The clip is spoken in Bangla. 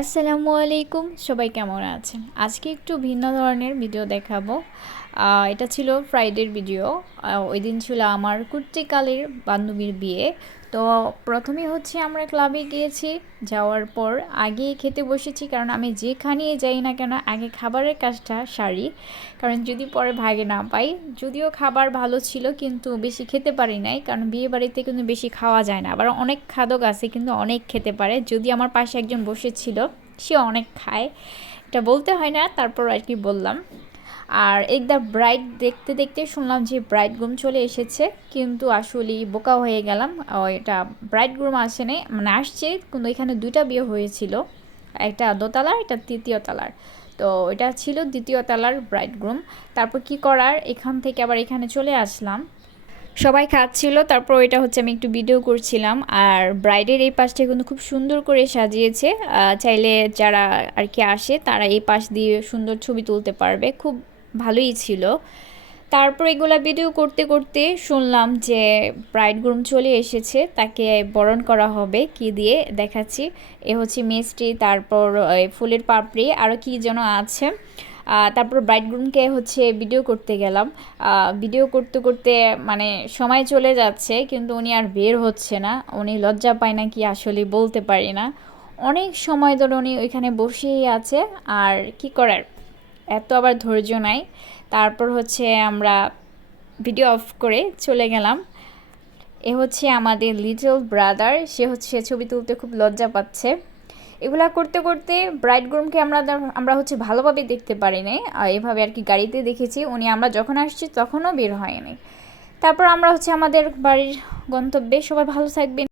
আসসালামু আলাইকুম সবাই কেমন আছেন? আজকে একটু ভিন্ন ধরনের ভিডিও দেখাবো। এটা ছিল ফ্রাইডের ভিডিও ওই দিন ছিল আমার কুর্তিকালের বান্ধবীর বিয়ে। তো প্রথমে হচ্ছে আমরা ক্লাবে গিয়েছি, যাওয়ার পর আগে খেতে বসেছি, কারণ আমি যেখানেই যাই না কেন, আগে খাবারের কাজটা সারি। কারণ যদি পরে ভাগে না পাই, যদিও খাবার ভালো ছিল কিন্তু বেশি খেতে পারি নাই, কারণ বিয়ে বাড়িতে কিন্তু বেশি খাওয়া যায় না। আবার অনেক খাদক আছে কিন্তু অনেক খেতে পারে। যদি আমার পাশে একজন বসেছিল, সে অনেক খায়। এটা বলতে হয় না, তারপর আর কি বললাম। আর একদার ব্রাইট ব্রাইড দেখতে দেখতে শুনলাম যে ব্রাইড গ্রুম চলে এসেছে, কিন্তু আসলে বোকা হয়ে গেলাম। এটা ব্রাইড গ্রুম আসেনি মানে আসছে, কিন্তু এখানে দুইটা বিয়ে হয়েছিল। একটা দোতলার, একটা তৃতীয় তলার। তো এটা ছিল দ্বিতীয় তলার ব্রাইড গ্রুম তারপর কি করার? এখান থেকে আবার এখানে চলে আসলাম। সবাই খাচ্ছিল তারপর এটা হচ্ছে আমি একটু ভিডিও করছিলাম। আর ব্রাইডের এই পাশটা কিন্তু খুব সুন্দর করে সাজিয়েছে। চাইলে যারা আর কি আসে, তারা এই পাশ দিয়ে সুন্দর ছবি তুলতে পারবে। খুব ভালোই ছিল। তারপর এগুলা ভিডিও করতে করতে শুনলাম যে ব্রাইড গ্রুম চলে এসেছে, তাকে বরণ করা হবে, কি দিয়ে দেখাচ্ছি। এ হচ্ছে মিষ্টি, তারপর ফুলের পাপড়ি আরও কি যেন আছে। তারপর ব্রাইডগ্রুমকে হচ্ছে ভিডিও করতে গেলাম। ভিডিও করতে করতে মানে সময় চলে যাচ্ছে, কিন্তু উনি আর বের হচ্ছে না। উনি লজ্জা পায় না কি আসলে বলতে পারি না। অনেক সময় ধরে উনি ওইখানে বসেই আছে, আর কি করার? এত আবার ধৈর্য নাই। তারপর হচ্ছে আমরা ভিডিও অফ করে চলে গেলাম। এ হচ্ছে আমাদের লিটল ব্রাদার সে হচ্ছে ছবি তুলতে খুব লজ্জা পাচ্ছে। এগুলা করতে করতে ব্রাইড গ্রুমকে আমরা আমরা হচ্ছে ভালোভাবে দেখতে পারি নাই এভাবে আর কি গাড়িতে দেখেছি। উনি আমরা যখন আসছি তখনও বের হয়নি। তারপর আমরা হচ্ছে আমাদের বাড়ির গন্তব্যে সবাই ভালো থাকবেন।